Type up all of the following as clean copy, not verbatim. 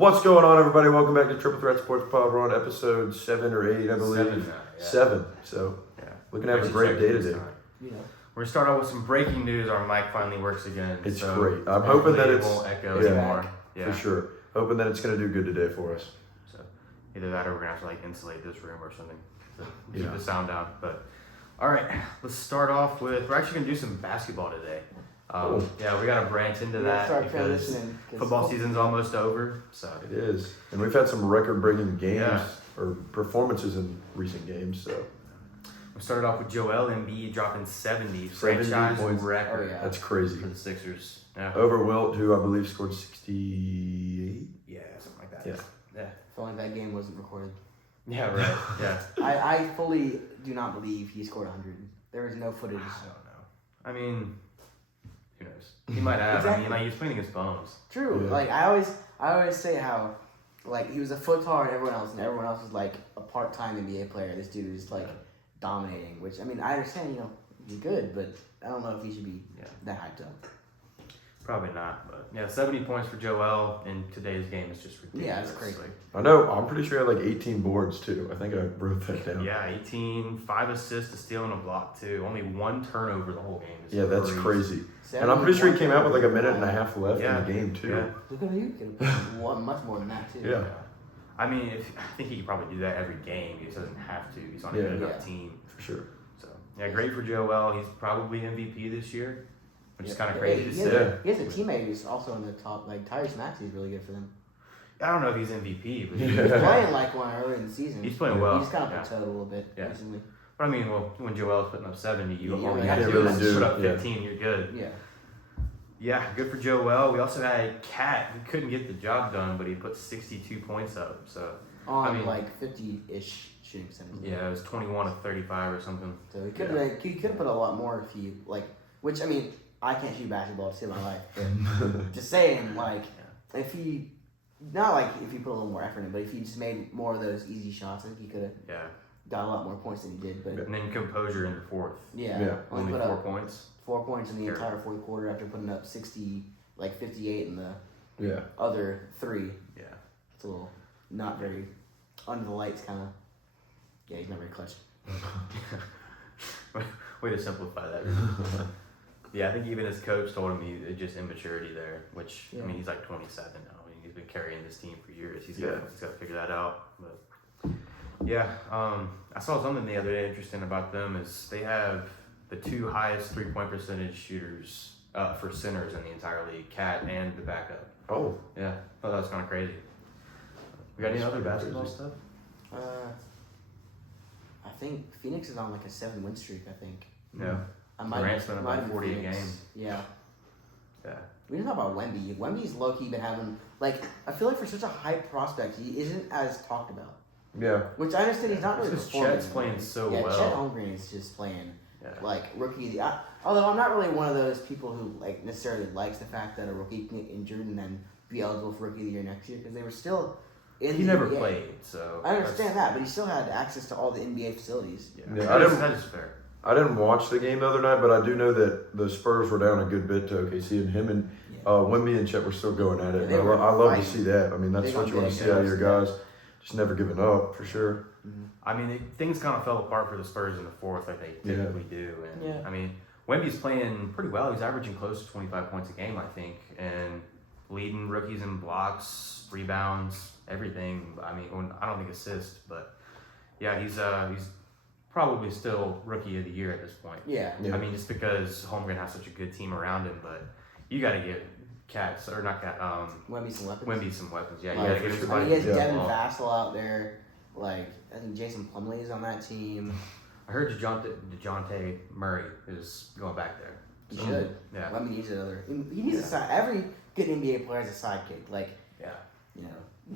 What's going on, everybody? Welcome back to Triple Threat Sports Pod. We're on episode 7 or 8, I believe. 7 now, yeah. 7. So, we're going to have a great day today. Yeah. We're going to start out with some breaking news. Our mic finally works again. It's so great. I'm hoping that it it's... won't echo anymore. Yeah. For sure. Hoping that it's going to do good today for us. So, either that or we're going to have to insulate this room or something to keep the sound down. But, all right, let's start off with... We're actually going to do some basketball today. Yeah, we got to branch into that because football season's almost over. So it is. And we've had some record-breaking games or performances in recent games. So we started off with Joel Embiid dropping 70 franchise record. Oh, yeah. That's crazy. For the Sixers. Yeah. Over Wilt, who I believe scored 68. Yeah, something like that. Yeah. I feel like that game wasn't recorded. Yeah, right. Yeah. I fully do not believe he scored 100. There was no footage. I don't know. I mean, who knows? He might have. Exactly. I mean, he was playing against bums. True. Yeah. Like I always say how, he was a foot taller than everyone else, and everyone else was like a part-time NBA player. This dude is dominating. Which I mean, I understand. He's good, but I don't know if he should be that hyped up. Probably not, but yeah, 70 points for Joel in today's game is just ridiculous. Yeah, it's crazy. I know. I'm pretty sure he had 18 boards too. I think I wrote that down. Yeah, 18, 5 assists, a steal, and a block too. Only 1 turnover the whole game. Yeah, that's crazy. And I'm pretty sure he came out with a minute and a half left in the game too. Yeah. Look at you could have won much more than that too. Yeah. I mean, I think he could probably do that every game. He just doesn't have to. He's on a good enough team. For sure. So, yeah, great for Joel. He's probably MVP this year, which is kind of crazy to say. He has a teammate who's also in the top. Tyrese Maxey's really good for them. I don't know if he's MVP, but he was playing like one earlier in the season. He's playing well. He's kind of plateaued a little bit recently. But I mean, when Joel's putting up 70, you only have have to put up 15, you're good. Yeah. Yeah, good for Joel. We also had Cat, who couldn't get the job done, but he put 62 points up. So on 50-ish shooting percentage. Yeah, it was 21 of 35 or something. So he could have put a lot more if he which I mean, I can't shoot basketball to save my life, but just saying if he if he put a little more effort in, but if he just made more of those easy shots, I think he could have got a lot more points than he did. But and then composure in the fourth. Yeah. Only 4 points. 4 points in the entire fourth quarter after putting up 58 in the other 3. Yeah. It's a little not very under the lights kind of. Yeah, he's not very clutch. Way to simplify that. Yeah, I think even his coach told him it's just immaturity there, which, I mean, he's 27 now. I mean, he's been carrying this team for years. He's got to figure that out. But, yeah, I saw something the other day interesting about them is they have the 2 highest three-point percentage shooters for centers in the entire league, Cat and the backup. Oh. Yeah, I thought that was kind of crazy. We got any other basketball stuff? I think Phoenix is on a 7-win streak, I think. Yeah. Durant's been about 40 a game. Yeah. Yeah. We didn't talk about Wemby. Wemby's low-key been having, I feel like for such a high prospect, he isn't as talked about. Yeah. Which I understand he's not really performing. Chet's playing so well. Yeah, Chet Holmgren is just playing, rookie of the... although I'm not really one of those people who, necessarily likes the fact that a rookie can get injured and then be eligible for rookie of the year next year, because they were still in He the never NBA. played, so... I understand that, but he still had access to all the NBA facilities. Yeah, that is fair. I didn't watch the game the other night, but I do know that the Spurs were down a good bit to OKC, and him and Wemby and Chet were still going at it. Yeah, I love to see that. I mean, that's what you want to see out of your guys. Just never giving up, for sure. Mm-hmm. I mean, things kind of fell apart for the Spurs in the fourth, like they typically do. And I mean, Wemby's playing pretty well. He's averaging close to 25 points a game, I think, and leading rookies in blocks, rebounds, everything. I mean, I don't think assists, but yeah, he's probably still rookie of the year at this point. Yeah. I mean, just because Holmgren has such a good team around him, but you got to get Wemby some weapons. Wemby some weapons. Yeah, you Like, got to get him somebody. he has to Devin ball. Vassell out there. I think Jason Plumlee is on that team. I heard DeJounte Murray is going back there. He So, should. Yeah. Wemby needs another. He needs a side. Every good NBA player has a sidekick.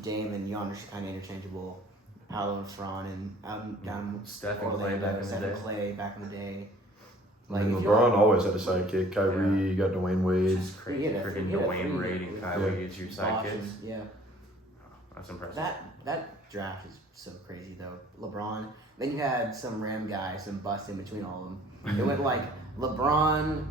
Dame and Giannis are kind of interchangeable. Paolo and Fran and down Steph and Clay back in the Steph day. and Clay back in the day. And LeBron always had a sidekick. Kyrie, you got Dwayne Wade. It's crazy. Yeah, Freaking yeah, Dwayne yeah. Wade and Kyrie is your sidekicks. Yeah. That's impressive. That draft is so crazy though. LeBron. Then you had some random guy, some bust in between all of them. It went LeBron,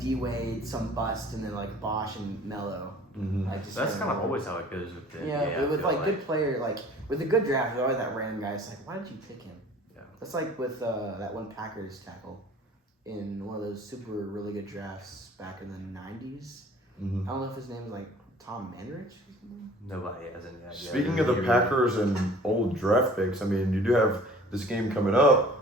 D Wade, some bust, and then Bosh and Melo. Mm-hmm. Like, just That's him kind of alone. always how it goes with the Yeah, NBA, but with I feel like good player, like with a good draft, there's always that random guy. It's like, why did you pick him? Yeah. That's like with that one Packers tackle in one of those super really good drafts back in the '90s. Mm-hmm. I don't know if his name was like Tom Mandarich or something. Nobody has any idea. Speaking of the Packers and old draft picks, I mean, you do have this game coming up,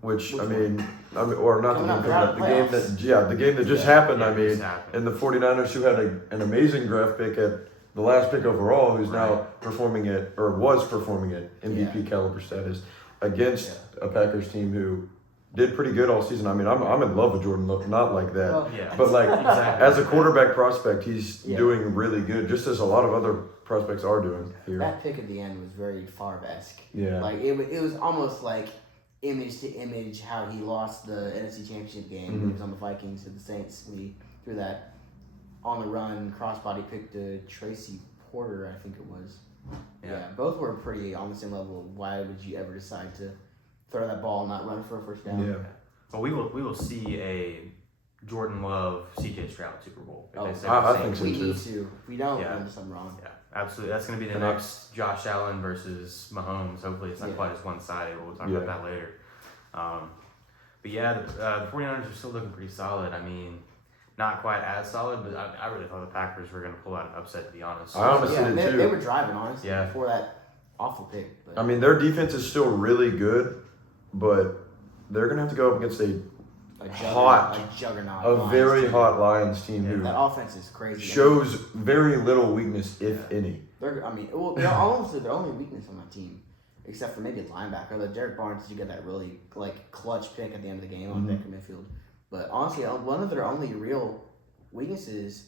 which Which I mean, or not the Coming game up, coming up, they're the out of game that, the game that just happened. Yeah, I it mean, just happened. and the 49ers, who had an amazing draft pick at the last pick overall, who's now performing at, or was performing at MVP caliber status against a Packers team who did pretty good all season. I mean, I'm in love with Jordan Love, not like that. Well, Yeah. But like Exactly. as a quarterback prospect, he's Yeah. doing really good, just as a lot of other prospects are doing here. that pick at the end was very Favre-esque. Yeah. Like it was almost like image to image how he lost the NFC Championship game when he was on the Vikings to the Saints when he threw that on the run crossbody pick to Tracy Porter, I think it was. Yeah, both were pretty on the same level. Why would you ever decide to throw that ball and not run for a first down? Yeah. Well, we will see a Jordan Love, CJ Stroud Super Bowl. If Oh, they say I the think same. so. We need to. If we don't, Yeah. then something wrong. Yeah, absolutely. That's going to be the And I- next Josh Allen versus Mahomes. Hopefully, it's not quite as one-sided. We'll talk about that later. But yeah, the 49ers are still looking pretty solid. I mean, not quite as solid, but I really thought the Packers were going to pull out an upset, to be honest. I honestly Yeah, did they, too. they were driving, honestly, Yeah. before that awful pick. But I mean, their defense is still really good, but they're gonna have to go up against a juggernaut. a Lions very team. hot Lions team Yeah, who That offense is crazy. shows very little weakness, if any. They're honestly their only weakness on that team, except for maybe a linebacker. Like Derek Barnes, you get that really like clutch pick at the end of the game on Baker Mayfield. But honestly, one of their only real weaknesses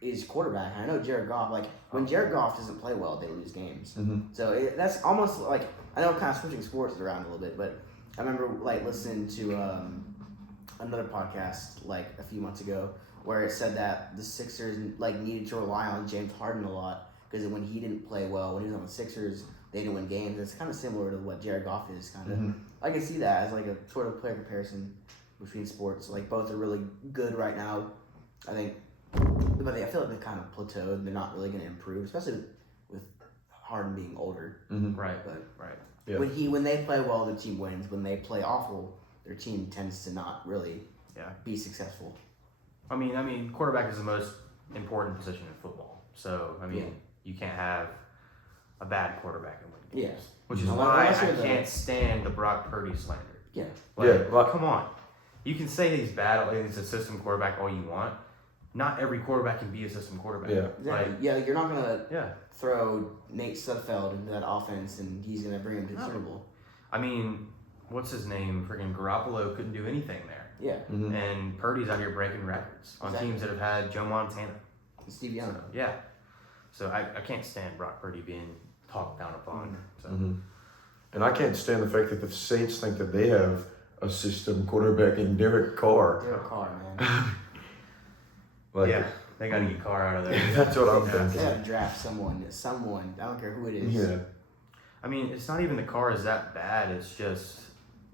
is quarterback. I know Jared Goff. Like when Jared Goff doesn't play well, they lose games. So that's almost like I know I'm kind of switching sports around a little bit, but I remember like listening to another podcast like a few months ago where it said that the Sixers like needed to rely on James Harden a lot because when he didn't play well, when he was on the Sixers, they didn't win games. It's kind of similar to what Jared Goff is. Kind of, I can see that as like a sort of player comparison between sports. Like both are really good right now. I think, but I feel like they kind of plateaued. They're not really going to improve, especially with Harden being older. Right, But right. Yeah. when they play well, the team wins. When they play awful, their team tends to not really be successful. I mean, quarterback is the most important position in football. So, I mean, you can't have a bad quarterback and win games. Yeah. Which is Mhm. why Unless I you're the- can't stand the Brock Purdy slander. Yeah. Like, come on. You can say he's bad, like he's a system quarterback all you want. Not every quarterback can be a system quarterback. Yeah. Exactly. Like, You're not gonna yeah. throw Nate Sudfeld into that offense and he's gonna bring him to the Super Bowl. I mean, what's his name? Freaking Garoppolo couldn't do anything there. Yeah. And Purdy's out here breaking records on Exactly. teams that have had Joe Montana. And Steve Young. So, yeah. So I can't stand Brock Purdy being talked down upon. So. And I can't stand the fact that the Saints think that they have a system quarterback in Derek Carr. Derek Carr, man. Like, Yeah, they got to get Carr out of there. that's what I'm They thinking. gotta draft someone. I don't care who it is. Yeah. I mean, it's not even the Carr is that bad. It's just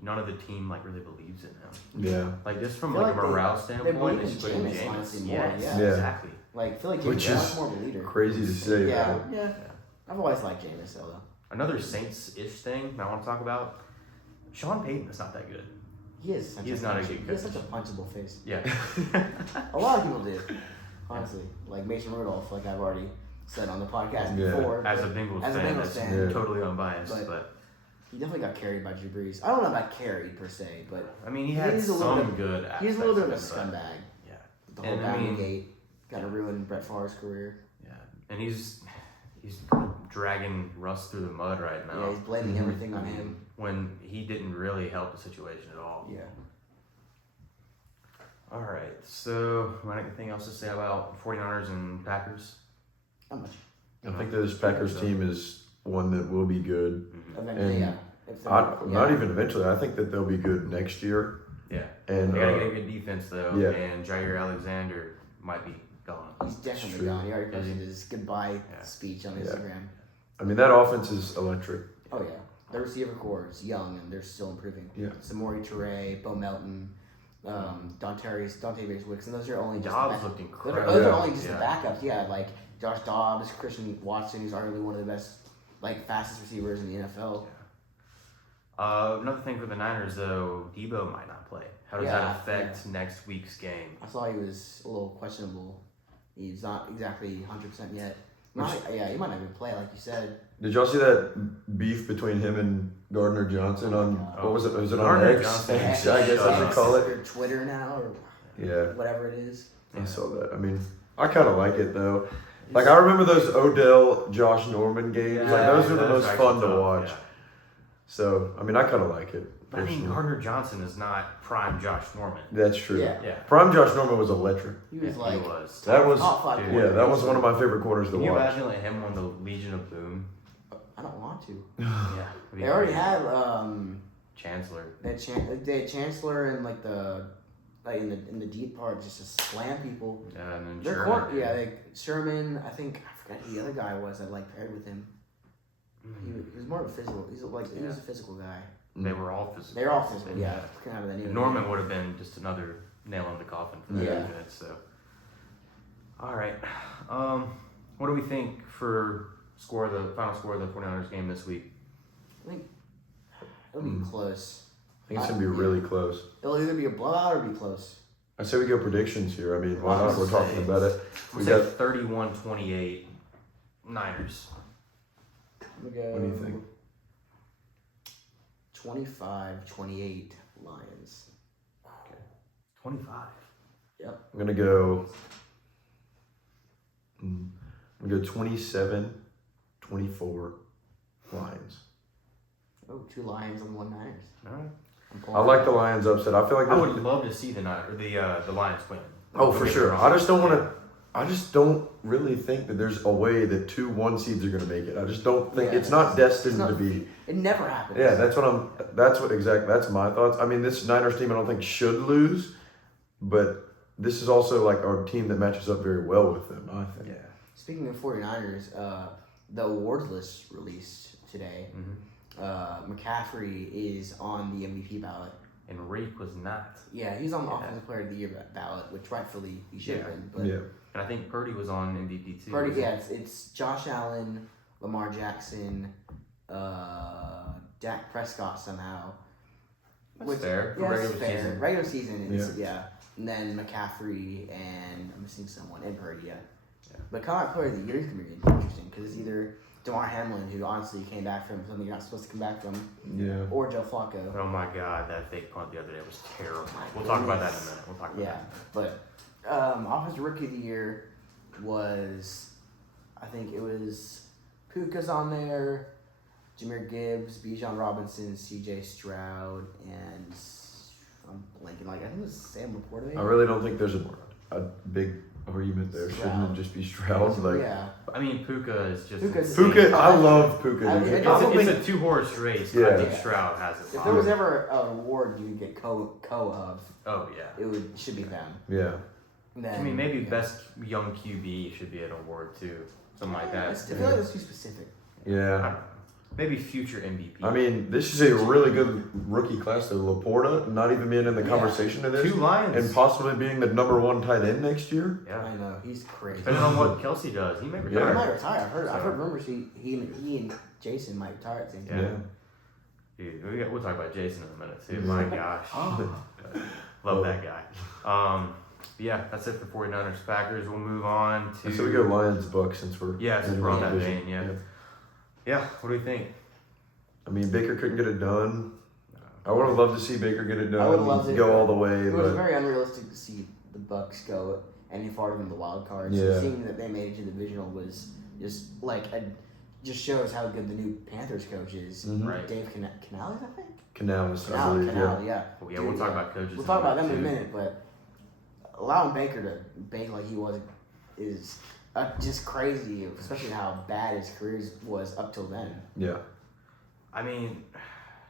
none of the team like really believes in him. Yeah. Like just from I feel like a like morale they standpoint, believe they in should put in Jameis, Jameis. honestly, more, Yes, yeah. exactly. Like I feel like Which Jameis is is much more of a leader. Crazy to say Yeah, that. yeah. I've always liked Jameis though. Another Saints-ish thing I want to talk about. Sean Payton is not that good. He is. Such He is not a good He has coach. such a punchable face. Yeah. A lot of people did, honestly. Like Mason Rudolph, like I've already said on the podcast Yeah. before. As a but Bengals as a fan, Bengals that's fan, totally unbiased. But he definitely got carried by Drew Brees. I don't know about carried per se, but I mean, he had He's a little some bit- good aspects. he's a little bit of a it, but- scumbag. Yeah. The whole And I mean- gate got to ruin Brett Favre's career. Yeah. And he's dragging Russ through the mud right now. Yeah, he's blaming everything on him. When he didn't really help the situation at all. Yeah. All right. So, anything else to say about 49ers and Packers? Not much. I think that this Packers team is one that will be good. Eventually, And yeah. If they're- Not even eventually. I think that they'll be good next year. Yeah. And They gotta get a good defense though. yeah. And Jair Alexander might be gone. He's definitely true. gone. He already Is he? posted his goodbye Yeah. speech on Yeah. Instagram. I mean, that offense is electric. Oh yeah, the receiver core is young and they're still improving. Yeah. Samori Toure, Bo Melton, Dontavius Wicks, and those are only just Dobbs the looked those incredible. are only just Yeah. the backups. Yeah, like Josh Dobbs, Christian Watson, who's arguably one of the best, like fastest receivers in the NFL. Another thing for the Niners, though, Debo might not play. How does that affect next week's game? I saw he was a little questionable. He's not exactly 100% yet. He might not even play, like you said. Did y'all see that beef between him and Gardner Johnson on what was it? Was it on Gardner X? Johnson. X, I guess I should call it. Or Twitter now, or Yeah, whatever it is. I saw that. I mean, I kind of like it though. Like I remember those Odell, Josh Norman games. Like those are the most fun to watch. Yeah. So I mean, I kind of like it. But I mean, personally. Gardner Johnson is not prime Josh Norman. That's true. Yeah. Yeah. Prime Josh Norman was electric. He was Yeah, like he was. That was top 5 dude, yeah, quarterback. that was one of my favorite corners to Can you watch. imagine like him on the Legion of Boom? I don't want to. Yeah. They already have Chancellor. they had Chancellor and like in the deep part just to slam people. And then Their Sherman. court, like Sherman. I forgot who the other guy was that like paired with him. He was more of a physical. He was a physical guy. They were all physical. They were all physical. Yeah, kind of the name. Norman would have been just another nail in the coffin for that Yeah. defense. So, all right. What do we think for the final score of the 49ers game this week? I think it'll be close. I think it's gonna be really close. It'll either be a blowout or be close. I say we go predictions here. I mean, why not? We're talking about it. We We say got. 31-28 Niners. We go. What do you think? 25-28 Lions. 25. Yep. I'm gonna go. I'm gonna go 27-24 Lions. Oh, 2 Lions and 1 Niners. All right. I like the Lions upset. I feel like I would love to see the Lions win. Oh, for sure. I just don't want to. I just don't really think that there's a way that 2 1 seeds are going to make it. I just don't think Yeah, it's not destined it's not- to be. It never happens. Yeah, that's my thoughts. I mean, this Niners team I don't think should lose, but this is also like our team that matches up very well with them, I think. Yeah. Speaking of 49ers, the awards list released today. Mm-hmm. McCaffrey is on the MVP ballot. And Reek was not. Yeah, he's on the Yeah. Offensive Player of the Year ballot, which rightfully he should have Yeah. been. But Yeah. And I think Purdy was on MVP too. Purdy, yeah, it's Josh Allen, Lamar Jackson, Dak Prescott somehow. That's fair. For Yeah, regular it's fair. season. Regular season, is, yeah. And then McCaffrey and I'm missing someone, and Purdy, yeah. But comeback player of the year is going to be interesting because it's either DeMar Hamlin, who honestly came back from something you're not supposed to come back from, Yeah. or Joe Flacco. Oh my God, that fake punt the other day was terrible. We'll talk about that in a minute. We'll talk about Yeah, that. but offensive rookie of the year was, I think it was Puka's on there, Jahmyr Gibbs, Bijan Robinson, C.J. Stroud, and I'm blanking. I think it was Sam Laporta. I really don't think there's a big argument there. Shouldn't Stroud. it just be Stroud? Like yeah. I mean, Puka is just. Puka's- insane. Puka, I love Puka. I dude. mean, It's probably- a 2-horse race. Yeah. I think Yeah. Stroud has it. If there was ever an award you could get co of, Oh yeah. it should be them. Yeah. Then, I mean, maybe yeah. best young QB should be an award too. Something like that. I feel like that's too specific. I don't Yeah. know. Maybe future MVP. I mean, this is a really good rookie class though. Laporta not even being in the Yeah. conversation of this. 2 Lions. And possibly being the number 1 tight end next year. Yeah. I know he's crazy. Depending on what Kelsey does, he may He retire. might retire. I've So- heard rumors he and Jason might retire at the same time. Yeah. Dude, we'll talk about Jason in a minute too. My gosh. Oh. Love that guy. Yeah, that's it for 49ers Packers. We'll move on to. So we go Lions Bucks since we're Yeah, since in we're on the that division. vein, yeah. Yeah, what do you think? I mean, Baker couldn't get it done. I would have loved to see Baker get it done. I would have loved it. Go all the way, It was but very unrealistic to see the Bucks go any farther than the wild card. So Yeah. seeing that they made it to the divisional was just just shows how good the new Panthers coach is. Mhm. Right. Dave Canales, I think. Canales, I believe. Canales, yeah. Well, yeah, we'll talk about coaches. We'll talk about them too. in a minute, but allowing Baker to bake like he was is just crazy, especially how bad his career was up till then. Yeah. I mean,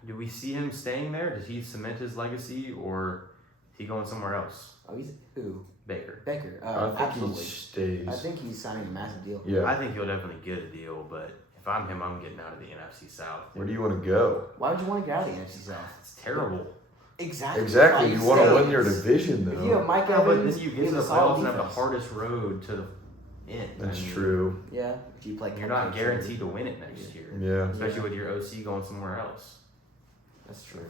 do we see him staying there? Does he cement his legacy, or is he going somewhere else? Oh, he's who? Baker. Baker. I think Absolutely. he stays. I think he's signing a massive deal. Yeah. I think he'll definitely get a deal, but if I'm him, I'm getting out of the NFC South. Where do you want to go? Why would you want to get out of the NFC South? It's terrible. Exactly. Exactly. Like You want to win say, your division, If you have though. Mike Yeah, but Evans, then you he get has to a the solid playoffs and have the defense. hardest road to the end. That's I mean, true. Yeah, if you play, You're not guaranteed to win it next year. Yeah. Especially with your OC going somewhere else. That's true.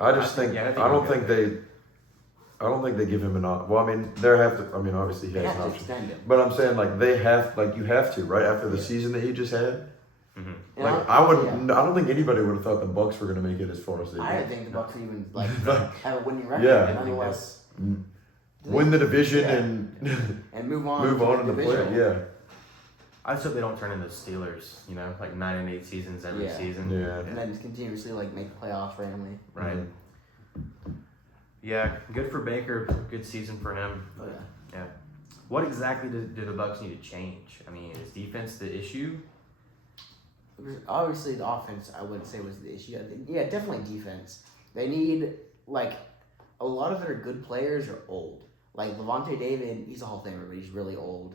I just think yeah, I he'll don't go think there. they give him an option. Well, I mean, there have to. I mean, obviously he They has have an to option. extend him. But I'm saying like they have like you have to right after the Yeah. season that he just had. Mhm. And Like I would. yeah. I don't think anybody would have thought the Bucks were going to make it as far as they I did. didn't think the Bucks would even like Like, have a winning record. Yeah. And nonetheless, win the division Yeah. and and move on. move to on the in the division. play. Yeah. I just hope they don't turn into Steelers, you know, like 9-8 seasons every Yeah. season. Yeah. And then continuously like make the playoffs randomly. Right. Yeah, good for Baker. Good season for him. Oh yeah. Yeah. What exactly do the Bucks need to change? I mean, is defense the issue? Obviously, the offense I wouldn't say was the issue. Yeah, definitely defense. They need like a lot of their good players are old. Like Levante David, he's a Hall of Famer, but he's really old.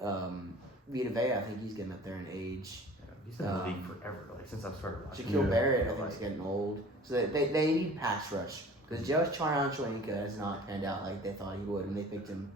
Vita Vea, I think he's getting up there in age. Yeah, he's been in the league forever, like since I've started watching. Shaquille Yeah. Barrett, I think, is getting old. So they need pass rush because Joe Charanchelika has not panned out like they thought he would when they picked him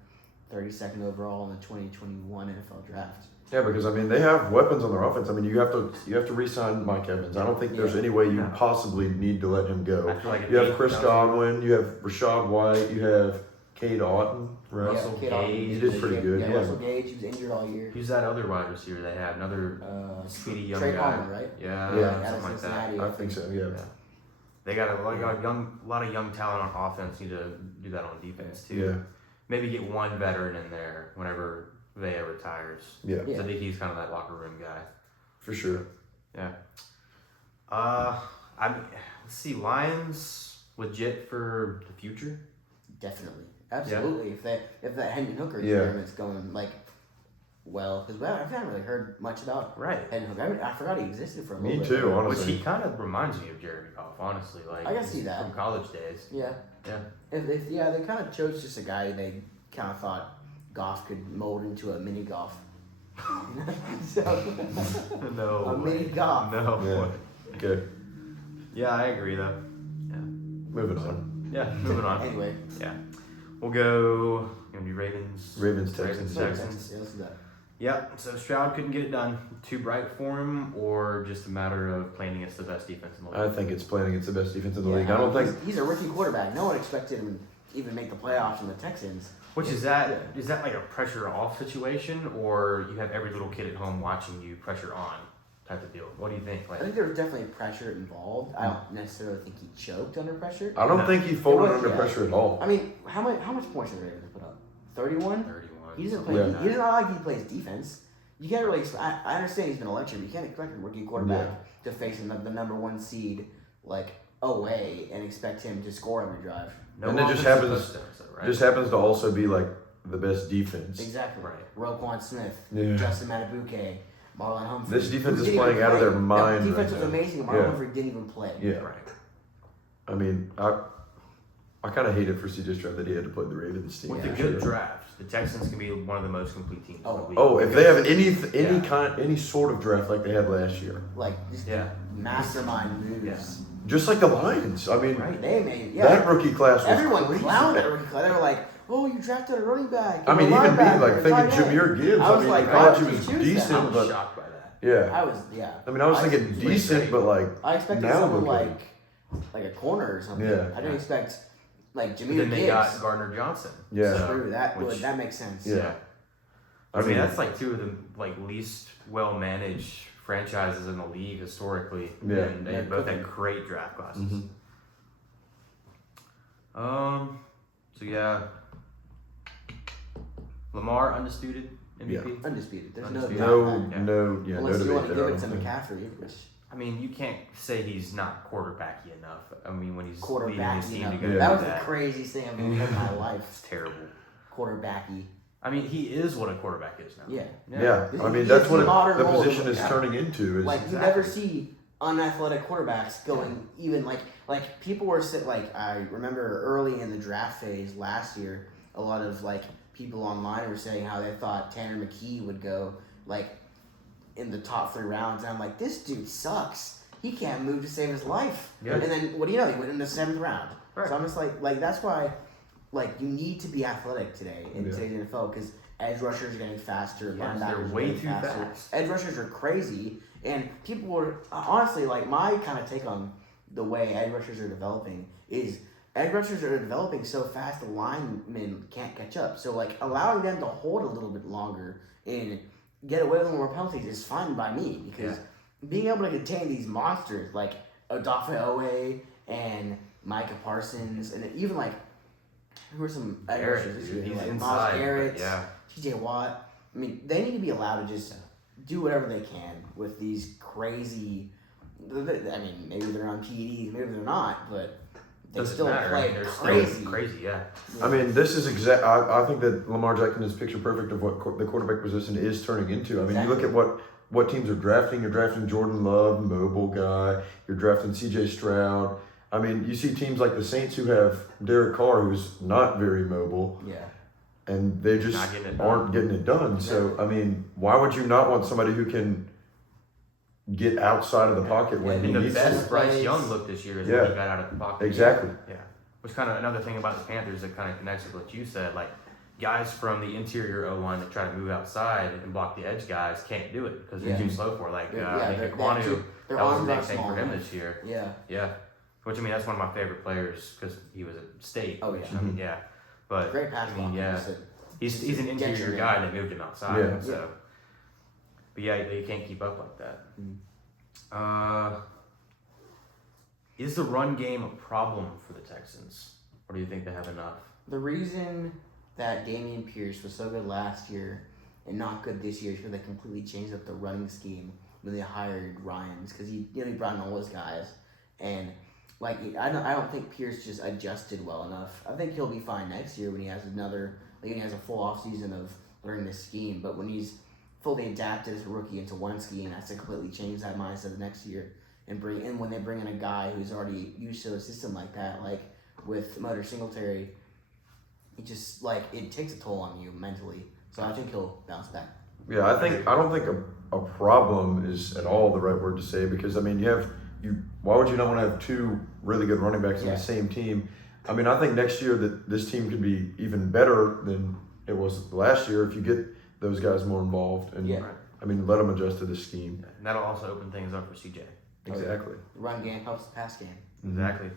32nd overall in the 2021 NFL draft. Yeah, because I mean they have weapons on their offense. I mean you have to re-sign Mike Evans. I don't think there's any way you No. possibly need to let him I go. feel like You have if Chris he- Godwin. You have Rashad White. You have Cade Otton. Right? Russell Kid Otton, Gage. He did pretty good, yeah. Russell Gage, he was injured all year. Who's that other wide receiver they had? Another speedy young Trey guy. Palmer, right? Yeah, Yeah. Out of something like that. Cincinnati, I think so. Yeah. Yeah. They got a lot of young talent on offense. Need to do that on defense too. Yeah. Maybe get one veteran in there whenever Vea retires. Yeah. Yeah. So I think he's kind of that locker room guy. For sure. Yeah. Let's see, Lions legit for the future. Definitely, absolutely. If that Hendon Hooker Yeah. experiment's going like well, because I haven't really heard much about Right. Hendon Hooker. I forgot he existed for a Me little too, bit. honestly. Which he kind of reminds me of Jeremy Goff, honestly. Like I can see that. from college days. Yeah. Yeah. If they kind of chose just a guy they kind of thought Goff could mold into a mini Goff. So, No. a mini Goff. No. Yeah. Good. Yeah, I agree though. Moving on. Yeah. Moving on. Anyway, Yeah. We'll go. Gonna be Ravens. Ravens, Texans. Ravens, so Texans. Yeah, let's do that. Yeah. So Stroud couldn't get it done. Too bright for him, or just a matter of playing against the best defense in the league. I think it's playing against the best defense in the Yeah, league. I don't think. he's a rookie quarterback. No one expected him to even make the playoffs from the Texans. Which is that? Is that like a pressure off situation, or you have every little kid at home watching you pressure on type of deal? What do you think? I Like, think there was definitely pressure involved. I don't necessarily think he choked under pressure. I don't No. think he folded It was- under yeah. pressure at all. I mean, how much points did the Ravens put up? 31. 31. He doesn't something play. like He that. doesn't like he plays defense. You can't really. I understand he's been electric, but you can't expect a rookie quarterback to face the number one seed like away and expect him to score every drive. No And it just offensive happens- touchdowns, though, right? Just happens to also be like the best defense. Exactly. Right. Roquan Smith, Yeah. Justin Matabuke, Marlon Humphrey. This defense Who is didn't playing even out of play. their mind The defense right was now. amazing. Marlon Yeah. Humphrey didn't even play. Yeah. Right. I mean, I kind of hated for CJ Stroud that he had to play the Ravens team. With for a good sure. draft, the Texans can be one of the most complete teams. in the league. Oh, if they have any Yeah. any sort of draft like they had last year, Like just Yeah. mastermind moves. just like the Lions. I mean, Right. They made that rookie class was Everyone crazy. clowned at rookie class. They were like, "Oh, you drafted a running back." I mean, a even me, linebacker, like a thinking tight end." Jameer Gibbs. I I was mean, like, I why thought did he you was choose that? I decent, was but shocked by that. yeah. I was, yeah. I mean, I was I- thinking he's decent, great. but like I expected now someone look at like a corner or something. Yeah. I didn't expect like But Jameer then they got Gibbs. Gardner Johnson. Yeah. So, True, that which- that makes sense. Yeah. I mean, that's like two of the least well managed franchises in the league historically. Yeah. And they Yeah, both had cooking. great draft classes. Mhm. So yeah. Lamar undisputed MVP. Undisputed. There's Undisputed. no no, doubt. Yeah. no, yeah, Unless no you want debate to there. give it I to don't think. McCaffrey, which I mean, you can't say he's not quarterbacky enough. I mean, when he's leading quarterback. his You team know, to go Yeah. do that was that, the craziest thing I've ever heard in my life. it's terrible. Quarterbacky. I mean, he is what a quarterback is now. Yeah. Yeah, This I is- mean he that's is what the modern the mold of position a is guy. turning into. Is Like you Exactly. never see unathletic quarterbacks going even like people were like I remember early in the draft phase last year, a lot of like people online were saying how they thought Tanner McKee would go like in the top 3 rounds, and I'm like, this dude sucks. He can't move to save his life. Yeah. And then what do you know? He went in the 7th round. Right. So I'm just like that's why, like, you need to be athletic today in today's NFL because edge rushers are getting faster. Yes, linebackers they're are way getting too fast. Edge rushers are crazy, and people were honestly like my kind of take on the way edge rushers are developing is edge rushers are developing so fast the linemen can't catch up. So like allowing them to hold a little bit longer and get away with more penalties is fine by me because being able to contain these monsters like Odafe Owe and Micah Parsons and even like who are some edge Garrett, rushers this year? he's Like inside, Myles Garrett, yeah. TJ Watt. I mean, they need to be allowed to just do whatever they can with these crazy. I mean, maybe they're on PEDs, maybe they're not, but they Doesn't still matter. I play mean, they're crazy. still crazy, yeah. I mean, this is exact. I think that Lamar Jackson is picture perfect of what the quarterback position is turning into. I mean, you look at what teams are drafting. You're drafting Jordan Love, mobile guy. You're drafting C.J. Stroud. I mean, you see teams like the Saints who have Derek Carr, who's not very mobile. Yeah. And they just aren't getting it done. So, I mean, why would you not want somebody who can get outside of the pocket when he And the needs best to? Bryce Young looked this year is when he got out of the pocket. Exactly. Yeah. Which kind of another thing about the Panthers that kind of connects with what you said, like guys from the interior O-line that try to move outside and block the edge guys can't do it because they're too slow for it. Like Nick Ekwonu, that was a big thing for him this year. Yeah. Yeah. Which, I mean, that's one of my favorite players because he was at State. Oh, which, yeah. I mean, yeah. But, Great pass I mean, blocker. yeah. He's an interior guy that moved him outside. Yeah. So, but yeah, you can't keep up like that. Is the run game a problem for the Texans, or do you think they have enough? The reason that Dameon Pierce was so good last year and not good this year is because they completely changed up the running scheme when they hired Ryans because he brought in all those guys and like I don't think Pierce just adjusted well enough. I think he'll be fine next year when he has when he has a full off season of learning this scheme. But when he's fully adapted as a rookie into one scheme, has to completely change that mindset the next year and when they bring in a guy who's already used to a system like that, like with Motor Singletary, it just like it takes a toll on you mentally. So I think he'll bounce back. Yeah, I don't think a problem is at all the right word to say because I mean why would you not want to have two really good running backs on the same team? I mean, I think next year that this team could be even better than it was last year if you get those guys more involved and I mean let them adjust to the scheme. And that'll also open things up for CJ. Exactly. The run game helps the pass game. Exactly.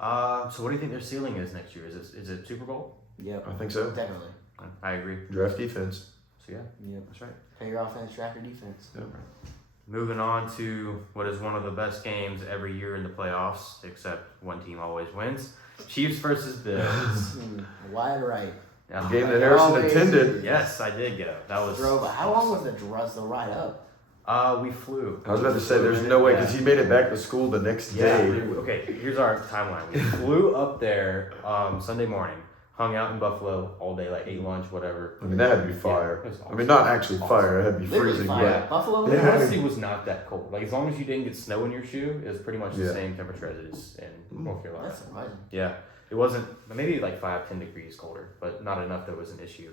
So what do you think their ceiling is next year? Is it Super Bowl? Yep. I think so. Definitely. I agree. Draft defense. So yeah, Yep. that's right. Play your offense, draft your defense. Yep. Moving on to what is one of the best games every year in the playoffs, except one team always wins. Chiefs versus Bills. Wide right. Yeah. Game that Harrison Always attended. Yes, I did go. That was How long was the ride up? we flew. I was about to say there's no way because he made it back to school the next day. Okay, here's our timeline. We flew up there Sunday morning, hung out in Buffalo all day, like ate lunch, whatever. I mean that had to be fire. Yeah, it was I mean not actually fire. It had to be Literally freezing. fire. But Buffalo. Yeah. Honestly, was not that cold. Like as long as you didn't get snow in your shoe, it was pretty much the same temperature as it is in North Carolina. That's surprising. Yeah, it wasn't maybe like 5-10 degrees colder, but not enough that it was an issue.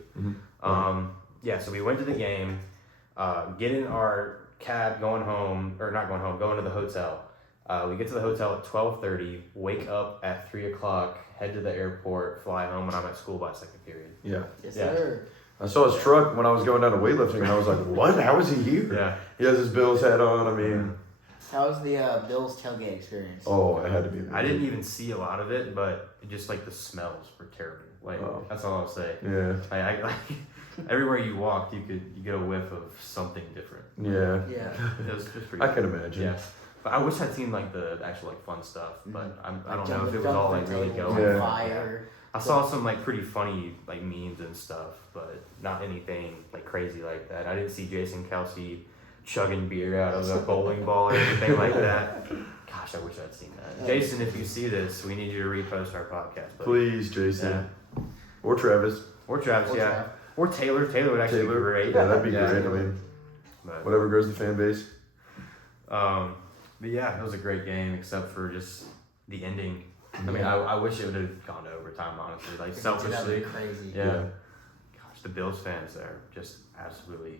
Yeah, so we went to the game, get in our cab going to the hotel. We get to the hotel at 12:30, wake up at 3 o'clock, head to the airport, fly home, and I'm at school by second period. yeah. Yes, Yeah. sir. I saw his truck when I was going down to weightlifting and I was like, what? How is he here? Yeah. He has his Bills hat on. I mean, How was the Bills tailgate experience? oh, it had to be amazing. I didn't even see a lot of it, but it just like the smells were terrible. Like that's all I'll say. Yeah. I everywhere you walked, you get a whiff of something different. Yeah. Yeah. It was pretty. I can imagine. Yeah, but I wish I'd seen like the actual like fun stuff, but I don't know if it was Jump all the like really table, going. Yeah. Fire. I saw some like pretty funny like memes and stuff, but not anything like crazy like that. I didn't see Jason Kelsey chugging beer out of a bowling ball or anything like that. Gosh, I wish I'd seen that. Jason, if you see this, we need you to repost our podcast, buddy. Please, Jason. Or Travis. Or Travis, Or yeah. Trav. Or Taylor. Taylor would actually be great. Yeah, that'd be great. I mean, But, whatever grows the fan base. but yeah, it was a great game except for just the ending. I mean, I wish it would have gone to overtime, honestly. Like, That would be selfishly. crazy. Yeah. Gosh, the Bills fans there just absolutely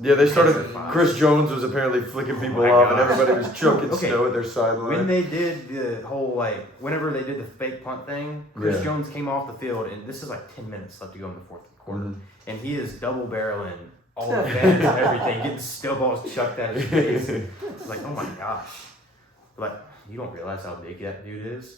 Yeah, they started. Fine. Chris Jones was apparently flicking people my off, and gosh. everybody was choking Okay. snow at their When sideline. they did the whole whenever they did the fake punt thing, Chris Yeah. Jones came off the field, and this is like 10 minutes left to go in the fourth quarter, Mhm. and he is double barreling all the fans and everything, getting snowballs chucked at his face. It's like, oh my gosh! Like, you don't realize how big that dude is.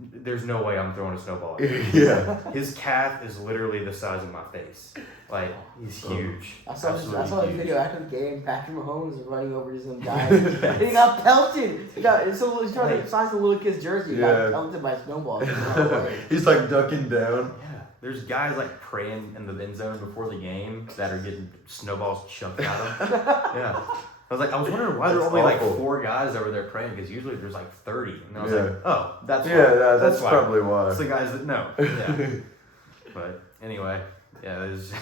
There's no way I'm throwing a snowball at him. Yeah. His calf is literally the size of my face. Like, he's huge. I saw this Absolutely huge. video after the game. Patrick Mahomes was running over to some guy. And he got pelted. He's trying to sign the little kid's jersey. He Yeah. got pelted by snowballs. He's like ducking down. Yeah, there's guys like praying in the end zone before the game that are getting snowballs chucked at them. Yeah. I was wondering why there were That's only like awful. 4 guys over there praying, because usually there's like 30. And I was Yeah. like, oh, that's why. Yeah, that's why. probably why. It's the guys that know. Yeah. But anyway, yeah, it was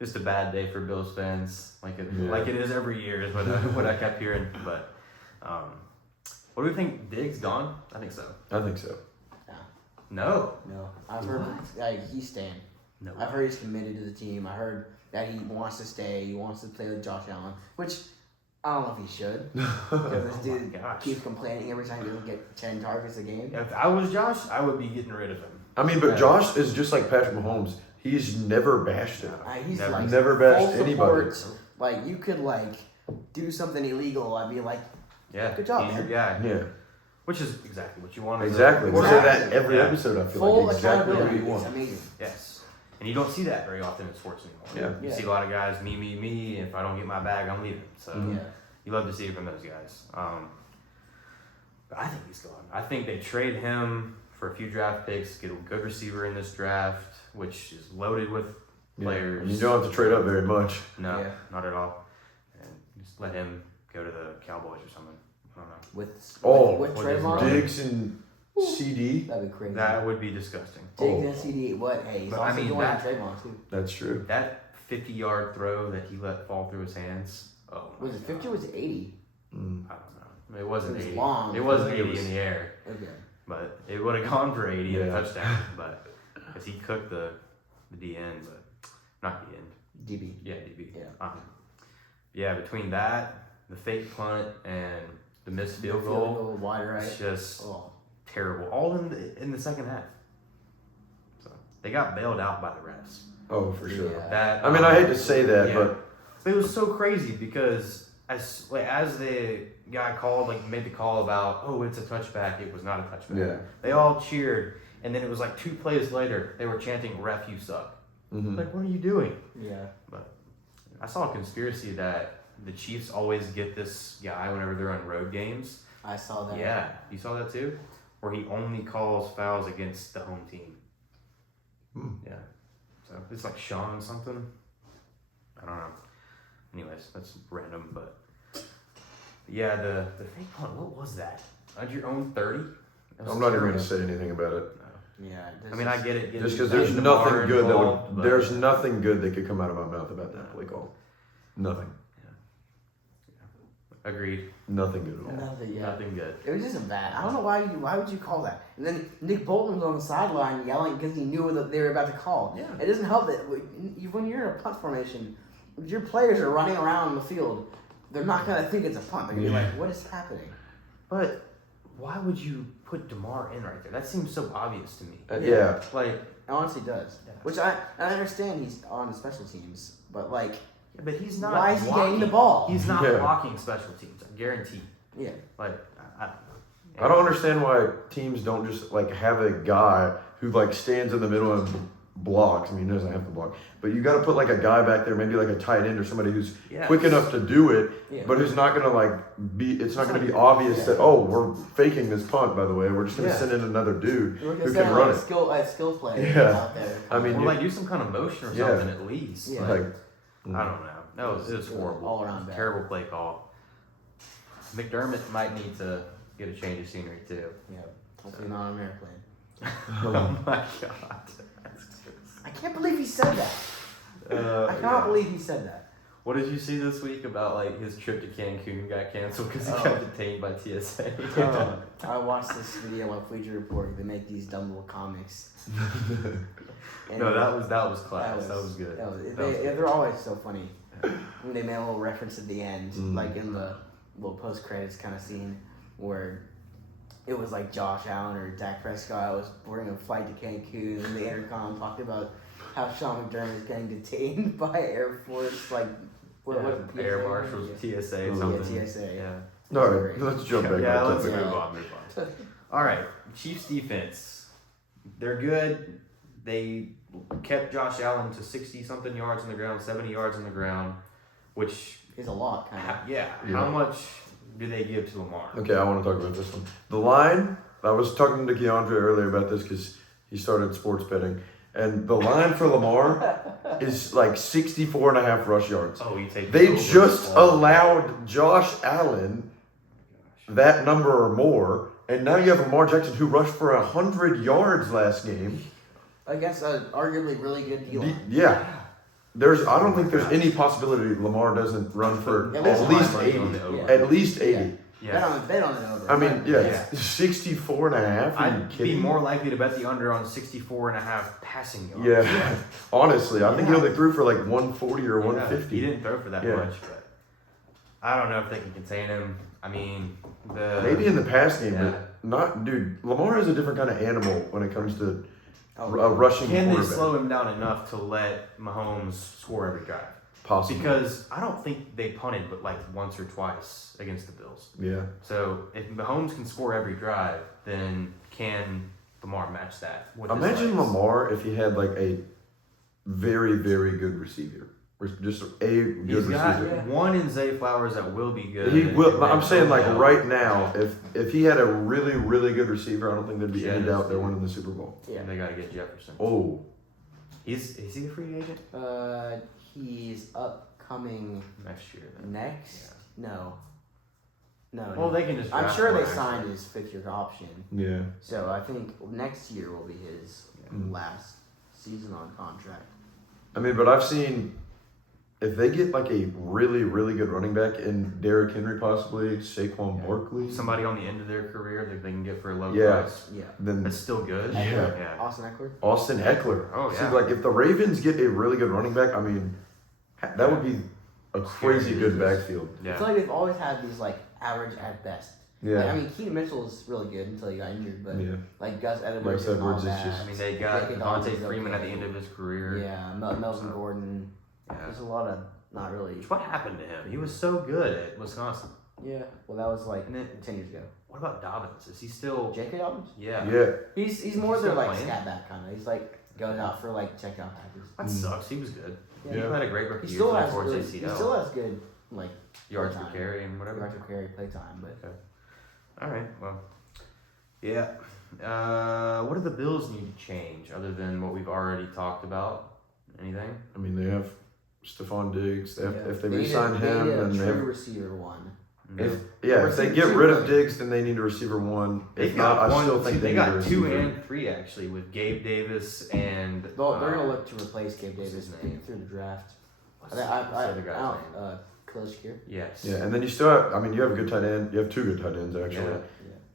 just a bad day for Bills fans, like it is every year, is what I kept hearing. But what do we think? Diggs gone? I think so. I think so. No. No, I've heard he's staying. No. I've heard he's committed to the team. I heard that he wants to stay. He wants to play with Josh Allen, which I don't know if he should. Because this dude gosh. keeps complaining every time he doesn't get 10 targets a game. If I was Josh, I would be getting rid of him. I mean, but Yeah. Josh is just like Patrick Mahomes. He's never bashed it. He's Never. like Never bashed full anybody. support. Like you could like do something illegal. I'd be like, Yeah. Good job, he's your man. guy. Yeah, which is exactly what you want. as a exactly. We say quarterback. that every Yeah. episode. I feel full like exactly what accountability. you It's want. amazing. Yes. And you don't see that very often in sports anymore. Yeah. You Yeah. see a lot of guys, me. If I don't get my bag, I'm leaving. So Mhm. Yeah. you love to see it from those guys. But I think he's gone. I think they trade him for a few draft picks, get a good receiver in this draft, which is loaded with players. And you don't have to trade up very much. No, Yeah. not at all. And just let him go to the Cowboys or something. I don't know. With with Trayvon, his Diggs and CD. that'd be crazy. That would be disgusting. Diggs and CD. What? Hey, he's But, also I mean, doing that- Trayvon too. That's true. That 50-yard throw that he let fall through his hands. Oh, my Was it 50 or God. was it 80? Mm. I don't know. It wasn't It was 80. long. It wasn't I think it 80 in was- the air, Okay. but it would have gone for 80 and Yeah. a touchdown. But because he cooked the DN, but not the end. DB. Yeah, DB. Yeah. Yeah, between that, the fake punt, and the missed field Field goal, goal, wide right. it's just Oh. terrible. All in the second half. So they got bailed out by the refs. Oh, for sure. Yeah. That I mean, I hate to say that, yeah. but It was so crazy because as the guy made the call about, oh, it's a touchback, it was not a touchback. yeah. They all cheered, and then it was like 2 plays later, they were chanting, "Ref, you suck." Mhm. Like, what are you doing? Yeah. I saw a conspiracy that the Chiefs always get this guy whenever they're on road games. I saw that. Yeah, you saw that too? Where he only calls fouls against the home team. Hmm. Yeah. So it's like Sean something. I don't know. Anyways, that's random, but yeah, the fake punt, what was that? On your own 30? That was I'm not even terrible. going to say anything about it. Yeah. I mean, I get it. Just because getting there's Lamar nothing good that involved, would, but- there's nothing good that could come out of my mouth about that play call. Nothing. Agreed. Nothing good at all. Nothing. Yeah. Nothing good. It was just bad. I don't know why would you call that? And then Nick Bolton was on the sideline yelling because he knew that they were about to call. Yeah. It doesn't help that when you're in a punt formation, if your players are running around the field, they're not gonna think it's a punt. They're gonna be like, "What is happening?" But why would you put DeMar in right there? That seems so obvious to me. Yeah. Like, It honestly does. Yeah. Which I understand he's on the special teams, but like, but he's not. why is he blocking. getting the ball? He's not Yeah. blocking special teams. I guarantee. Yeah. Like, I don't understand why teams don't just like have a guy who like stands in the middle and blocks. I mean, he doesn't have to block, but you got to put like a guy back there, maybe like a tight end or somebody who's Yes. quick enough to do it, Yeah. but who's not gonna like be. It's not gonna be obvious that we're faking this punt. By the way, we're just gonna Yeah. send in another dude We're who gonna can send run like it. a skill player Yeah. out there. I mean, Or you- like do some kind of motion or Yeah. something at least. Yeah. Like, Like, I don't know. No, it was horrible. All around bad. Terrible play call. McDermott might need to get a change of scenery too. Yeah. Hopefully not on an airplane. Oh my god. I can't believe he said that. I cannot believe he said that. What did you see this week about like his trip to Cancun got canceled because he Oh. got detained by TSA? I watched this video on Bleacher Report. They make these dumb little comics. And No, that was class. That was good. They're always so funny. And they made a little reference at the end, Mm. like in the little post credits kind of scene, where it was like Josh Allen or Dak Prescott was boarding a flight to Cancun, and the intercom talked about how Sean McDermott is getting detained by Air Force, like what was it, Air PSA? Marshals, TSA, Yeah, something. Yeah, TSA. Yeah. All right, let's jump back. Yeah, on let's topic. move on. All right, Chiefs defense. They're good. They kept Josh Allen to 60-something yards on the ground, 70 yards on the ground, which, It's a lot, kind of. yeah, Yeah. how much do they give to Lamar? Okay, I want to talk about this one. The line, I was talking to Keandre earlier about this because he started sports betting. And the line for Lamar is like 64.5 rush yards. Oh, you take They over just the ball. allowed Josh Allen that number or more. And now you have Lamar Jackson who rushed for 100 yards last game. I guess arguably really good deal. Yeah. I don't think there's any possibility Lamar doesn't run for At at least least money 80. on the over. Yeah. At least 80. Yeah. Bet on it over. I mean, yeah, Yeah. 64.5. Are you I'd be kidding? more likely to bet the under on 64.5 passing yards. Yeah. Honestly, I think he Yeah. only threw for like 140 or Yeah, 150. He didn't throw for that Yeah. much, but I don't know if they can contain him. I mean, Maybe in the pass game, Yeah. but not, dude. Lamar is a different kind of animal when it comes to Oh, a rushing can they quarterback. slow him down enough to let Mahomes score every drive? Possibly. Because I don't think they punted but like once or twice against the Bills. Yeah. So if Mahomes can score every drive, then can Lamar match that? With his Imagine legs? Lamar if he had like a very, very good receiver. Just a good He's got receiver. one in Zay Flowers that will be good. He will. and then I'm saying like Odell. right now, if he had a really, really good receiver, I don't think there'd be any Yeah, doubt they're winning the Super Bowl. Yeah. They got to get Jefferson. Oh, Is he a free agent He's upcoming next year? Then? next. No. Well, they can just. I'm draft sure one, they signed actually. his 5th-year option, yeah. so I think next year will be his Mm. last season on contract. I mean, but I've seen if they get like a really, really good running back in Derrick Henry, possibly Saquon Yeah. Barkley, Somebody on the end of their career that they can get for a low Yeah. price. Yeah. then That's still good. Yeah. Yeah. Austin Eckler. Austin Eckler. Oh, See, yeah. like if the Ravens get a really good running back, I mean, that would be a crazy Scary good business. backfield. I Yeah. feel like they've always had these like average at best. Yeah. Like, I mean, Keenan Mitchell is really good until he got injured, but Yeah. like Gus Edwards, Gus and all Edwards is that. just- I mean, they got David Devontae Dobbins is Freeman at the okay. end of his career. Yeah, Melvin So- Gordon. Yeah. There's a lot of not really. What happened to him? He was so good at Wisconsin. Yeah, well, that was like And then- 10 years ago. What about Dobbins? Is he still? J.K. Dobbins. Yeah. Yeah. He's more He's than still like playing? scat back kind of. He's like goes out for like check out packages. That Mm. sucks. He was good. Yeah. He had a great He rookie year still for has towards good, he ACL. still has good like yards per playtime. carry and whatever. Yards per carry playtime, but All right. Well. Yeah. What do the Bills need to change other than what we've already talked about? Anything? I mean, they have Stephon Diggs. They have, yeah. If they need re-sign a- him, they need a then they true have. receiver one. If No. they Receiver get two, rid of right? Diggs, then they need a receiver one. They've If not, got I one. still think Two, they they need a got 2 receiver. and 3 actually with Gabe Davis and. They're gonna look to replace Gabe what's Davis his name? through the draft. What's I the other guy's name? Khalil Shakir. Yes. Yeah, and then you still have. I mean, you have a good tight end. You have two good tight ends actually. Yeah.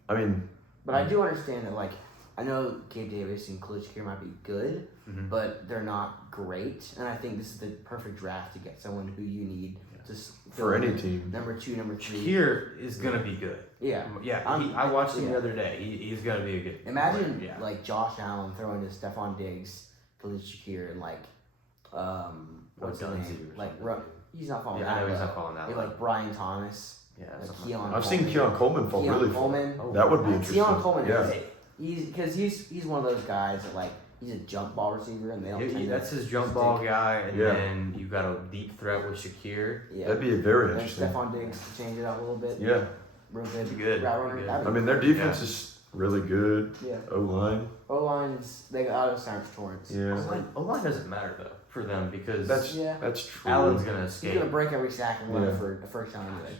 I mean, But I do understand that, like, I know Gabe Davis and Khalil Shakir might be good, Mhm. but they're not great. And I think this is the perfect draft to get someone who you need to for any team. Number 2, number 3. Shakir is gonna be good. Yeah. Yeah, I'm- I watched him yeah. the other day. He's gonna be a good. Imagine player. Yeah. like Josh Allen throwing to Stephon Diggs, Khalil Shakir, and like what's his Dunzy name? or Like something. he's not falling Yeah, I know that he's low. not falling that Yeah, low. like Brian Thomas, Yeah, like something Keon. I've seen Keon Coleman fall Keon really far. Coleman. Oh, That would be wow. interesting. Keon Coleman Yeah. is because he's one of those guys that like he's a jump ball receiver and they don't. tend to That's his jump stick. ball guy, and Yeah. then you got a deep threat with Shakir. Yeah. That'd be very And then interesting. Stephon Diggs to change it up a little bit. Yeah, Real That'd be good. good. Route That'd runner. be That'd I be mean their good. defense is really good. Yeah. O line. O lines they got out of Cyrus Torrance. Yeah. O-line doesn't matter though for them because Yeah. That's true. Allen's gonna He's escape. gonna break every sack and run Yeah. it for the first time anyway.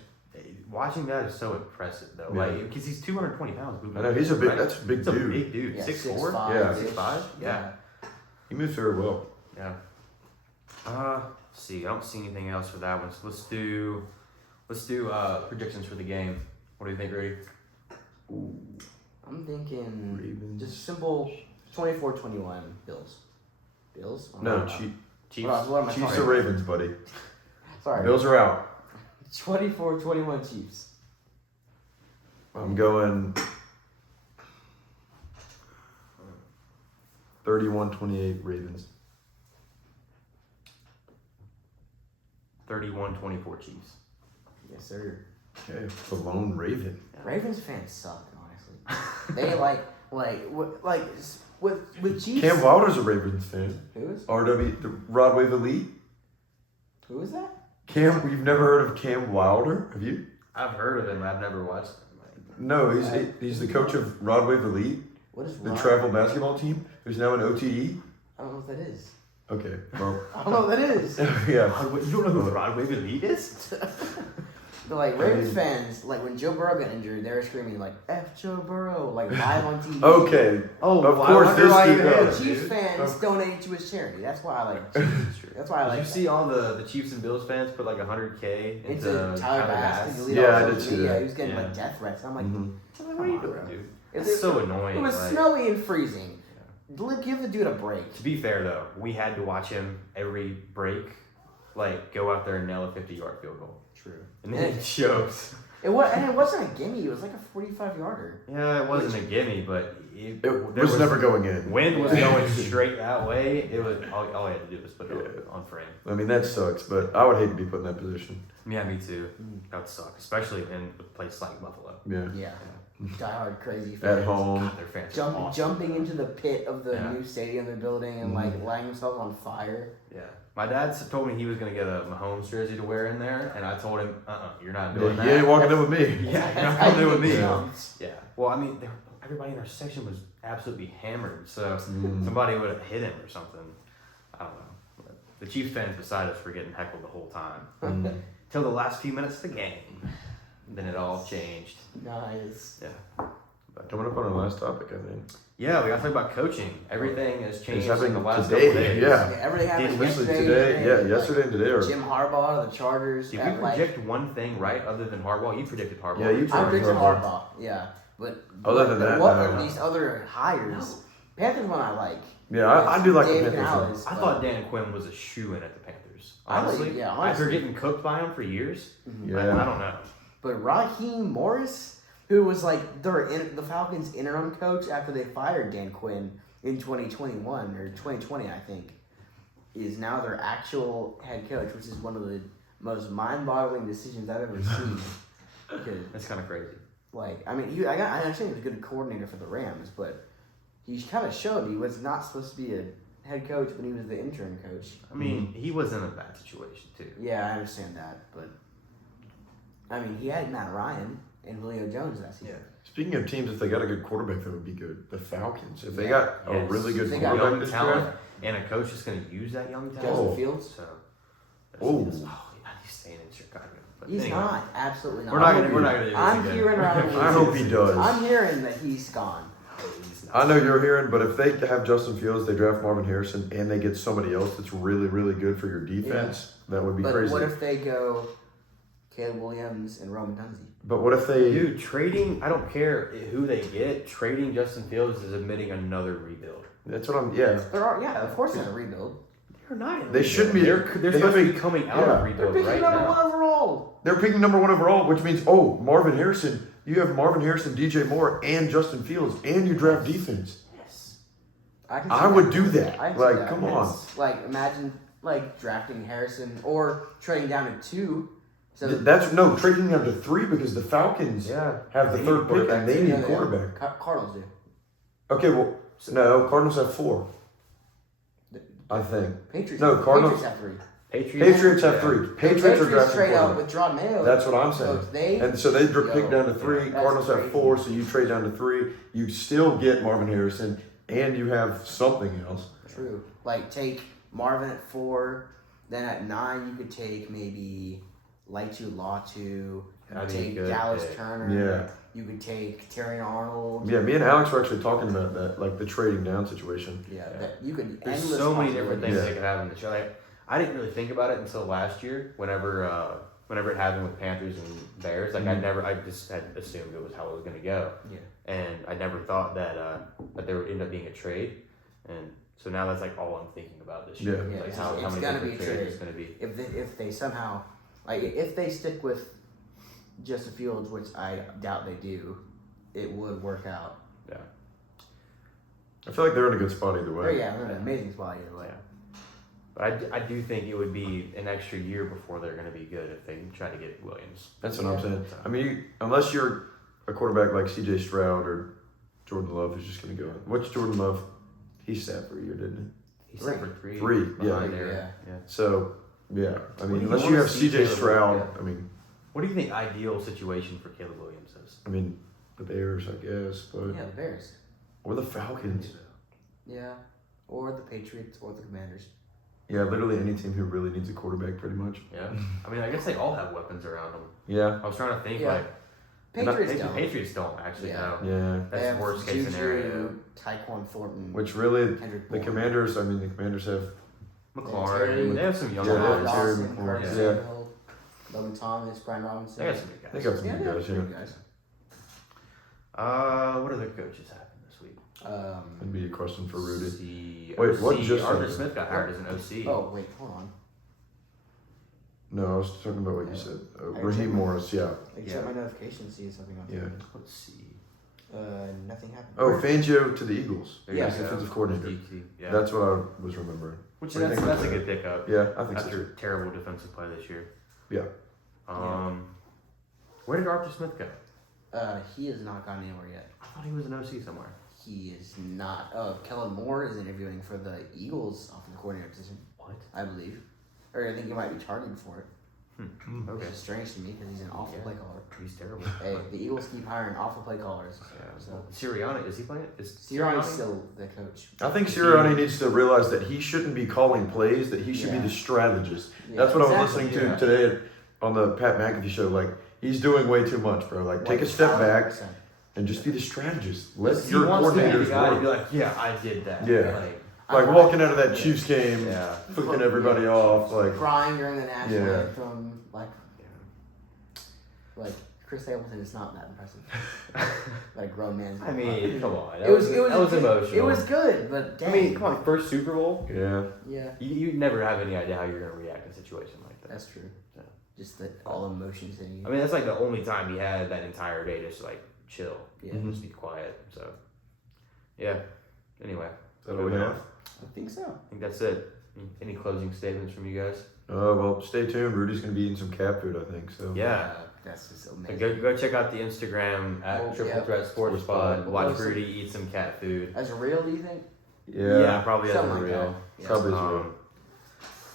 Watching that is so impressive though, Yeah. like because he's 220 pounds. I know he's a big. Right? That's a big He's a dude. big dude. Yeah, 6'4". 6'5", Yeah. 6'5". Yeah. He moves very well. Yeah. see. I don't see anything else for that one. So let's do predictions for the game. What do you think, Grady? I'm thinking Ravens. just simple 24-21 Bills. Bills? No, Chiefs. What am I Chiefs talking or Ravens, buddy. Sorry. Bills are out. 24-21 Chiefs. I'm going 31-28 Ravens. 31-24 Chiefs. Yes, sir. Okay, the lone Raven. Ravens fans suck, honestly. They with Chiefs. Cam Wilder's a Ravens fan. Who is? RW, the Rod Wave Elite. Who is that? Cam, you've never heard of Cam Wilder? Have you? I've heard of him. I've never watched him. No, he's the coach of Rod Wave Elite, What is the Ron? travel basketball team, who's now in OTE. I don't know what that is. Okay, well, I don't know what that is. yeah. You don't know who Rod Wave Elite is? But like Ravens fans, like when Joe Burrow got injured, they were screaming like "F Joe Burrow" like live on TV. Okay, Oh, of I course wonder this why dude you knows. hate The him, Chiefs dude. fans donate to his charity. That's why I like. That's why I Did like. you see all the Chiefs and Bills fans put like $100K Into into Tyler Bass? Bass. Delete Yeah, all I social did see media. that. He was getting Yeah. like death threats. I'm like, Mhm. What are you doing, bro. dude? It's It's so annoying. It was like- snowy and freezing. Give the dude a break. To be fair though, we had to watch him every break, like go out there and nail a 50-yard field goal, True. and then it shows. It wasn't a gimme. It was like a 45-yarder. Yeah, it wasn't a gimme, but It there was never going in. Wind was going straight that way. It was all I had to do was put it on frame. I mean, that sucks, but I would hate to be put in that position. Yeah, me too. That would suck, especially in a place like Buffalo. Yeah. Yeah. Diehard crazy fans. At home. God, their fans are awesome. Jumping into the pit of the Yeah. new stadium they're building and like lighting themselves on fire. Yeah. My dad told me he was gonna get a Mahomes jersey to wear in there, and I told him, you're not doing that. You ain't walking in with me. Yeah, you're not How coming in with me. you Yeah. jumped. Yeah. Well, I mean, everybody in our section was absolutely hammered, so Mm. somebody would have hit him or something. I don't know. But the Chiefs fans beside us were getting heckled the whole time Mm. till the last few minutes of the game. Then it all changed. Nice. Yeah. Coming up on our last topic, I think. Yeah, we got to talk about coaching. Everything has changed in happening the last today, couple days. yeah. Everything happened Especially yesterday. today. Yeah, yesterday and today are. Jim Harbaugh, the Chargers. Did at, we like, predict one thing right other than Harbaugh? You predicted Harbaugh. Yeah, you I predicted Harbaugh. Harbaugh. Yeah, but Other than that, what no. are these other hires? Panthers one I like. Yeah, I do like the Dave Panthers. Canales, I but- thought Dan Quinn was a shoo-in at the Panthers. I like- Honestly, yeah, after honestly. getting cooked by him for years, Yeah. I don't know. But Raheem Morris, who was like the Falcons' interim coach after they fired Dan Quinn in 2021 or 2020, I think, is now their actual head coach, which is one of the most mind-boggling decisions I've ever seen. Because, That's kind of crazy. like, I mean, I understand he was a good coordinator for the Rams, but he kind of showed he was not supposed to be a head coach when he was the interim coach. I mean, he was in a bad situation too. Yeah, I understand that, but I mean, he had Matt Ryan and Julio Jones that season. Speaking of teams, if they got a good quarterback, that would be good. The Falcons. If they Yeah. got a Yes. really good They got quarterback Young this talent draft, and a coach that's going to use that young talent. Justin Oh. Fields. So, Oh. he's staying in Chicago. But He's anyway, not. Absolutely not. We're not gonna. We're not gonna do this I'm again. hearing around the I hope he does. I'm hearing that he's gone. He's not. I know you're hearing, but if they have Justin Fields, they draft Marvin Harrison, and they get somebody else that's really, really good for your defense, that would be But crazy. what if they go Caleb Williams and Roman Tunzi? But what if they? Dude, trading. I don't care who they get. Trading Justin Fields is admitting another rebuild. That's what I'm. Yeah. Of course they're a rebuild. They're not. They should be. They're They supposed to have be coming out yeah. of They're rebuild picking right number now. one overall. They're picking number one overall, which means Marvin Harrison. You have Marvin Harrison, DJ Moore, and Justin Fields, and you draft defense. Yes. I can see I would that. do that. I can see Like, that. come on. Like, imagine like drafting Harrison or trading down to 2. So That's no trading down to 3 because the Falcons Yeah. have the They third need pick and they Yeah, need they quarterback. Cardinals do. Okay, well, no, Cardinals have 4. I think. Patriots. No, Cardinals- Patriots have 3. Patriots have 3. Patriots are drafting trade out quarterback. with John Mayo. That's what I'm So saying. if they And so they pick down to 3. That's Cardinals have crazy. 4, so you trade down to 3. You still get Marvin Harrison, and you have something else. true. Like take Marvin at 4, then at 9 you could take maybe Laitu Latu. You That'd could be take good Dallas pick. Turner. Yeah. You could take Terry Arnold. Yeah, me and Alex were actually talking about that, like the trading down situation. Yeah, that you could. There's endless so many different things Yeah. they could have in the show. Like, I didn't really think about it until last year. Whenever it happened with Panthers and Bears, like I just had assumed it was how it was gonna go. Yeah. And I never thought that there would end up being a trade. And so now that's like all I'm thinking about this year. Yeah. Like It's how many gonna different be a trades trade. it's gonna be. If they somehow, like, if they stick with Justin Fields, which I doubt they do, it would work out. Yeah. I feel like they're in a good spot either way. Yeah, they're in an amazing spot either way. Yeah. But I do think it would be an extra year before they're going to be good if they try to get Williams. That's what I'm saying. I mean, unless you're a quarterback like C.J. Stroud or Jordan Love, who's just going to go. What's Jordan Love? He sat for a year, didn't He sat for three. Yeah. behind Aaron. Yeah. he? So, yeah. I What mean, do you unless wanna you have see C.J. Caleb Stroud, Williams? I mean, What do you think ideal situation for Caleb Williams is? the Bears, I guess, but Yeah, the Bears. or the Falcons. Yeah. Or the Patriots or the Commanders. Yeah, literally any team who really needs a quarterback, pretty much. Yeah. I mean, I guess they all have weapons around them. Yeah, I was trying to think Yeah. like Patriots don't. Patriots don't actually Yeah. know. yeah. They That's have worst case Juju, scenario. Tyquan Thornton. Which really, Kendrick the Bourne. Commanders. I mean, the Commanders have. McLaurin. They have some young Yeah, guys. Terry Dawson, McLaurin, Curtis yeah. Samuel, Logan Thomas, Brian Robinson. They got some good guys. They got some Yeah, good they guys. have Yeah, good guys. What other coaches happened this week? that'd be a question for Rudy. The Wait, OC, what just Arthur happened? Smith got hired as an OC. Oh wait, hold on. No, I was talking about what you said. I Raheem checked. Morris. Yeah. I Yeah. checked my notifications, see if something else. Yeah. happened. Let's see. Nothing happened. Oh, Fangio to the Eagles. There Yeah. you go. Defensive coordinator. DT, yeah. That's what I was remembering. Which what do you that's think a about good pickup. Yeah, I think so. After Too. terrible defensive play this year. Yeah. Where did Arthur Smith go? He has not gone anywhere yet. I thought he was an OC somewhere. He is not. Kellen Moore is interviewing for the Eagles offensive coordinator position, What? I believe. Or I think he might be targeted for it. Okay. Which is strange to me because he's an awful Yeah. play caller. He's terrible. Hey, the Eagles keep hiring awful play callers. Yeah. So Sirianni, is he playing? Is Sirianni's still the coach. I think Sirianni needs to realize that he shouldn't be calling plays, that he should be Yeah. the strategist. Yeah, That's what I was exactly. listening to today on the Pat McAfee show. Like, he's doing way too much, bro. Like, take a step back 1,000%. and just be the strategist. Let He your wants to be the coordinators guy to be work. like, yeah, I did that. Yeah. I'm Like, walking out of that Chiefs game, Yeah. flicking everybody off. Like, crying during the national Yeah. anthem, like Chris Stapleton is not that impressive. Like grown man's. I mean, come on. it was that was emotional. It was good, but dang. I mean, come on, first Super Bowl. yeah. Yeah, You never have any idea how you're gonna react in a situation like that. that's true. Yeah. Just that all emotions in you. I mean, that's like the only time he had that entire day just like chill. Yeah. Mhm. Just be quiet. So, yeah. Anyway, Is that all we have? I think so. I think that's it. Any closing statements from you guys? Well, stay tuned. Rudy's going to be eating some cat food, I think. So. Yeah. That's just And amazing. go check out the Instagram at Oh, Triple yeah. Threat Sports Sports Pod. Pod. Watch Awesome. Rudy eat some cat food. As real, do you think? Yeah. Probably as a Something like real. that. Yeah. Probably as real.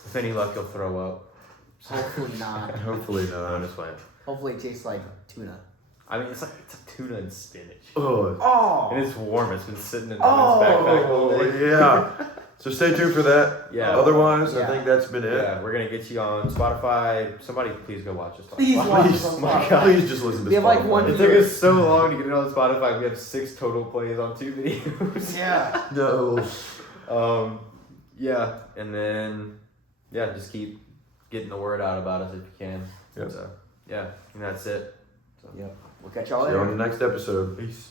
If any luck, you'll throw up. Hopefully not. Hopefully No, not. I'm just playing. Hopefully it tastes like tuna. I mean, it's a tuna and spinach. Oh. Oh. And it's warm. It's been sitting in the Oh. backpack all day. Yeah. So stay tuned for that. Yeah. Otherwise, I Yeah. think that's been it. Yeah, we're gonna get you on Spotify. Somebody, please go watch us. on Please Spotify. watch us Please, on my Spotify. God, please just listen to We have, like, Spotify. one It took us so long to get it on Spotify. We have 6 total plays on 2 videos. Yeah. No. Yeah, and then just keep getting the word out about us if you can. Yep. So and that's it. Yep. We'll catch y'all See you later. on the next episode. Peace.